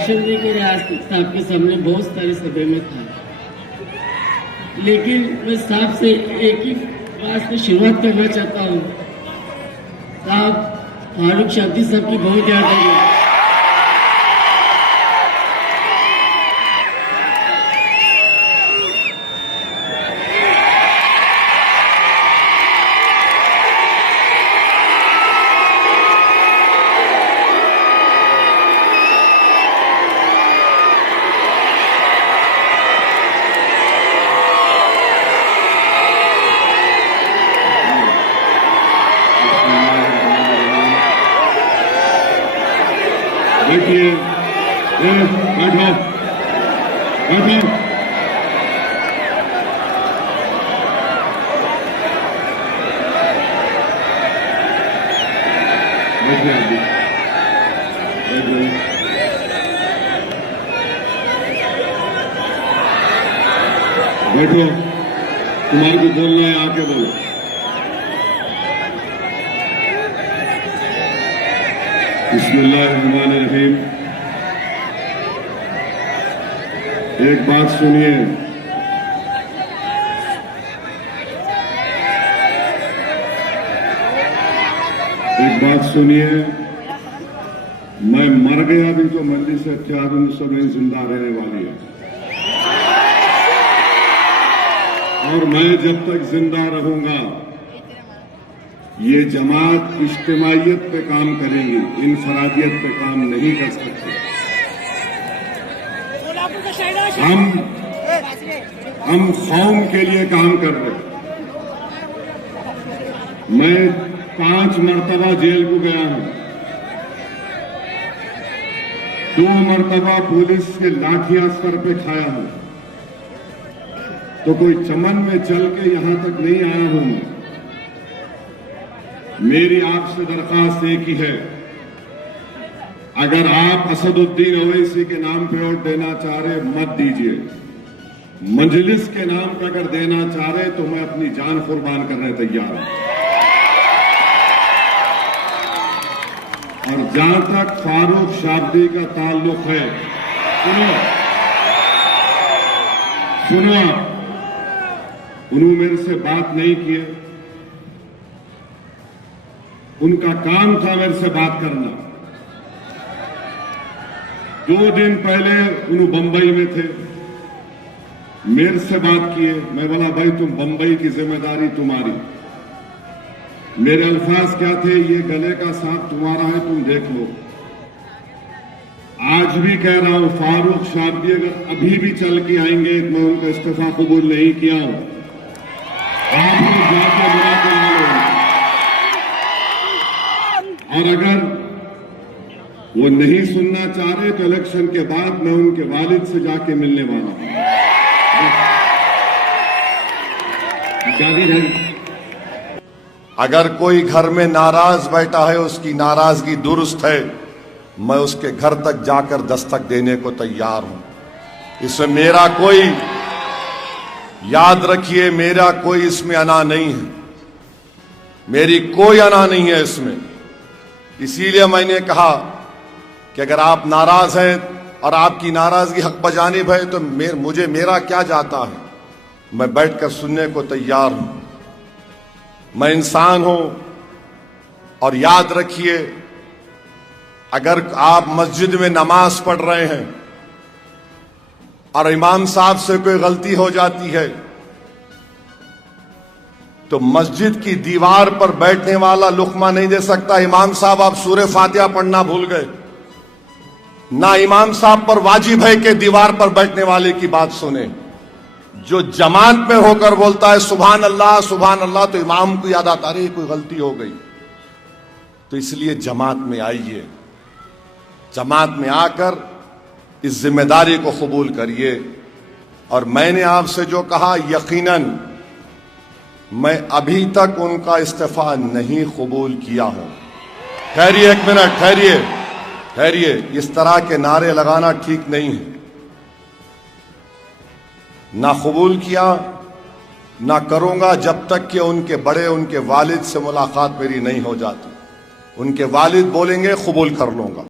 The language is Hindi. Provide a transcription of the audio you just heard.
भाषण देकर आज साहब के सामने बहुत सारी सभा में था, लेकिन मैं साहब से एक ही बात से शुरुआत करना चाहता हूँ। साहब फारूक शाब्दी साहब की बहुत याद आई। देखिए, बैठो बैठो। बैठो, तुम्हारे को बोलना है आके बोलो। बिस्मिल्लाहिर्रहमानिर्रहीम। एक बात सुनिए, मैं मर गया भी तो मजलिस इत्तेहाद में जिंदा रहने वाली है, और मैं जब तक जिंदा रहूंगा ये जमात इज्तिमाइयत पे काम करेंगी, इनफरादियत पे काम नहीं कर सकते। हम कौम के लिए काम कर रहे हैं। मैं 5 मरतबा जेल को गया हूं, 2 मरतबा पुलिस के लाठियां सर पे खाया हूं, तो कोई चमन में चल के यहां तक नहीं आया हूं। मेरी आपसे दरख्वास्त एक ही है, अगर आप असदुद्दीन ओवैसी के नाम पे वोट देना चाह रहे मत दीजिए। मजलिस के नाम पे अगर देना चाह रहे तो मैं अपनी जान कुर्बान करने तैयार हूं। और जहां तक फारूक शाब्दी का ताल्लुक है, सुनो, उन्होंने मेरे से बात नहीं किए, उनका काम था मेरे से बात करना। 2 दिन पहले उन्होंने बंबई में थे, मेरे से बात किए। मैं बोला भाई तुम बंबई की जिम्मेदारी तुम्हारी। मेरे अल्फाज क्या थे, ये गले का सांप तुम्हारा है, तुम देख लो। आज भी कह रहा हूं, फारूक शाब्दी अगर अभी भी चल के आएंगे, मैं उनका इस्तीफा कबूल नहीं किया हूं। आप लोग जाके बुला के ला लो, और अगर वो नहीं सुनना चाह रहे तो इलेक्शन के बाद मैं उनके वालिद से जाके मिलने वाला हूं। अगर कोई घर में नाराज बैठा है, उसकी नाराजगी दुरुस्त है, मैं उसके घर तक जाकर दस्तक देने को तैयार हूं। इसमें मेरा कोई, याद रखिए, मेरा कोई इसमें अना नहीं है, मेरी कोई अना नहीं है इसमें। इसीलिए मैंने कहा कि अगर आप नाराज हैं और आपकी नाराजगी हक बजानिब है तो मुझे मेरा क्या जाता है, मैं बैठकर सुनने को तैयार हूं। मैं इंसान हूं, और याद रखिए, अगर आप मस्जिद में नमाज पढ़ रहे हैं और इमाम साहब से कोई गलती हो जाती है तो मस्जिद की दीवार पर बैठने वाला लुकमा नहीं दे सकता, इमाम साहब आप सूरह फातिहा पढ़ना भूल गए। ना इमाम साहब पर वाजिब है कि दीवार पर बैठने वाले की बात सुने। जो जमात में होकर बोलता है सुभान अल्लाह सुभान अल्लाह, तो इमाम को याद आता, अरे कोई गलती हो गई। तो इसलिए जमात में आइए, जमात में आकर इस जिम्मेदारी को कबूल करिए। और मैंने आपसे जो कहा, यकीनन मैं अभी तक उनका इस्तीफा नहीं कबूल किया हूं। ठहरिए, 1 मिनट ठहरिए, इस तरह के नारे लगाना ठीक नहीं है। ना कबूल किया, ना करूंगा जब तक कि उनके बड़े, उनके वालिद से मुलाकात मेरी नहीं हो जाती। उनके वालिद बोलेंगे, कबूल कर लूंगा।